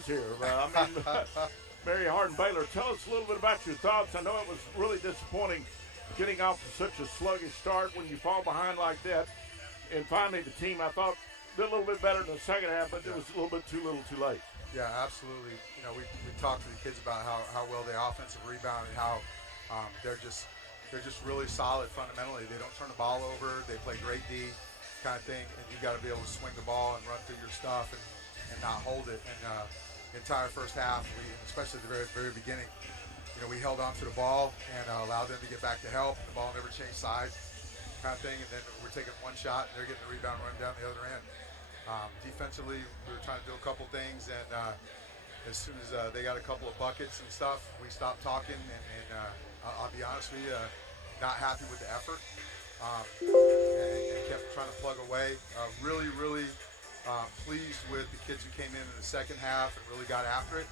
friends here. Mary Hardin Baylor, tell us a little bit about your thoughts. I know it was really disappointing getting off to such a sluggish start when you fall behind like that. And finally, the team, I thought, did a little bit better in the second half, but it was a little bit too little too late. Yeah, absolutely. We talked to the kids about how well they offensive rebound and how they're just really solid fundamentally. They don't turn the ball over. They play great D kind of thing, and you got to be able to swing the ball and run through your stuff and not hold it. And the entire first half, especially at the very, very beginning, we held on to the ball and allowed them to get back to help. The ball never changed sides kind of thing, and then we're taking one shot and they're getting the rebound running down the other end. Defensively, we were trying to do a couple things, and as soon as they got a couple of buckets and stuff, we stopped talking, and I'll be honest with you, not happy with the effort, and kept trying to plug away. Really pleased with the kids who came in the second half and really got after it.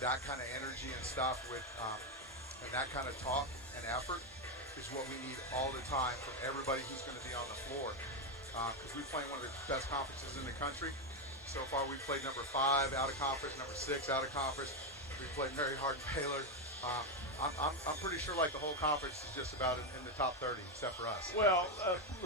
That kind of energy and stuff and that kind of talk and effort is what we need all the time from everybody who's going to be on the floor. Because we play one of the best conferences in the country. So far, we've played number 5 out of conference, number 6 out of conference. We played Mary Hardin Baylor. I'm pretty sure like the whole conference is just about in the top 30, except for us. Well,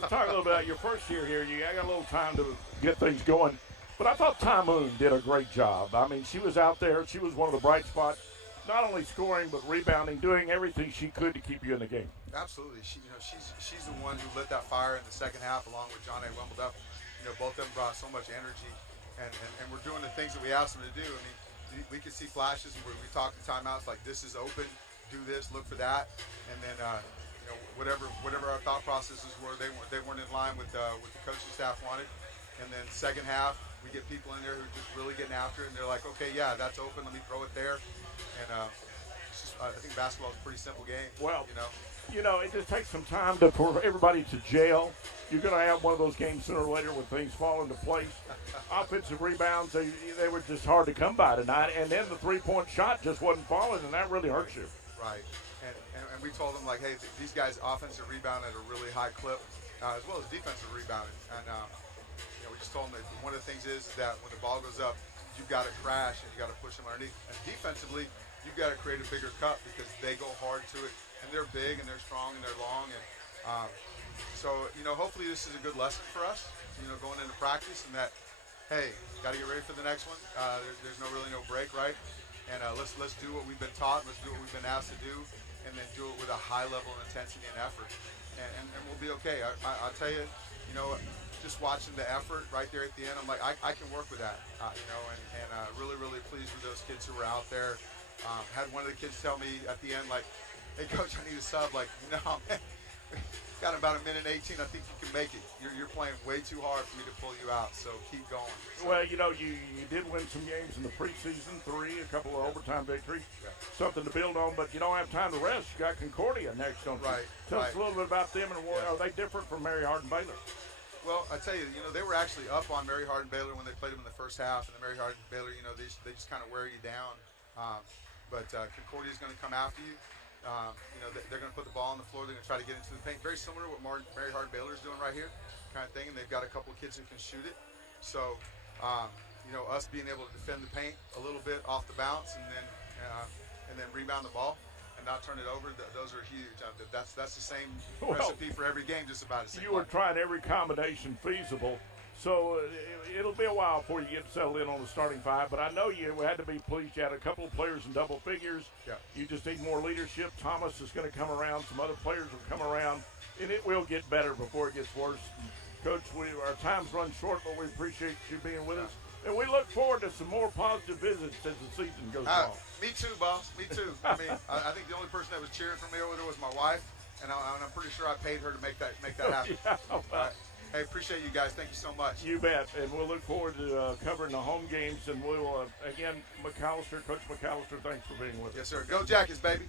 let's talk a little bit about your first year here. I got a little time to get things going. But I thought Ty Moon did a great job. I mean, she was out there. She was one of the bright spots, not only scoring but rebounding, doing everything she could to keep you in the game. Absolutely. She's the one who lit that fire in the second half along with John A. Wimbledon. Both of them brought so much energy, and we're doing the things that we asked them to do. I mean, we could see flashes where we talk in timeouts like, this is open, do this, look for that, and then whatever our thought processes were, they weren't in line with the coaching staff wanted. And then second half, we get people in there who are just really getting after it, and they're like, okay, yeah, that's open, let me throw it there. And I think basketball is a pretty simple game. Well, it just takes some time for everybody to gel. You're going to have one of those games sooner or later when things fall into place. Offensive rebounds, they were just hard to come by tonight. And then the three-point shot just wasn't falling, and that really hurts you. Right. And we told them, like, hey, these guys offensive rebound at a really high clip, as well as defensive rebounding. And we just told them that one of the things is that when the ball goes up, you've got to crash and you got to push them underneath. And defensively, you've got to create a bigger cut because they go hard to it, and they're big and they're strong and they're long. And so hopefully this is a good lesson for us, going into practice, and that, hey, got to get ready for the next one. There's really no break, right? And let's do what we've been taught. Let's do what we've been asked to do, and then do it with a high level of intensity and effort, and we'll be okay. I'll tell you, just watching the effort right there at the end, I'm like, I can work with that, and really pleased with those kids who were out there. Had one of the kids tell me at the end, like, hey, Coach, I need a sub. Like, no, man, got about 1:18. I think you can make it. You're playing way too hard for me to pull you out, so keep going. So, well, you did win some games in the preseason, 3, a couple of overtime victories, something to build on, but you don't have time to rest. You got Concordia next, don't you? Right. Tell us a little bit about them, and are they different from Mary Hardin Baylor? Well, I tell you, they were actually up on Mary Hardin Baylor when they played them in the first half, and the Mary Hardin Baylor, they just kind of wear you down. But Concordia is going to come after you. They're going to put the ball on the floor. They're going to try to get into the paint. Very similar to what Mary Hardin Baylor is doing right here, kind of thing. And they've got a couple of kids who can shoot it. So, us being able to defend the paint a little bit off the bounce and then rebound the ball and not turn it over, those are huge. That's the same recipe for every game, just about. You were trying every combination feasible. So it'll be a while before you get settled in on the starting 5, but I know you had to be pleased. You had a couple of players in double figures. Yeah. You just need more leadership. Thomas is going to come around. Some other players will come around, and it will get better before it gets worse. Coach, our time's run short, but we appreciate you being with us. And we look forward to some more positive visits as the season goes on. Me too, boss. Me too. I mean, I think the only person that was cheering for me over there was my wife, and I'm pretty sure I paid her to make that happen. Yeah, well, all right. Hey, appreciate you guys. Thank you so much. You bet. And we'll look forward to covering the home games. And we'll, again, Coach MacAllister, thanks for being with us. Yes, sir. Go Jackets, baby.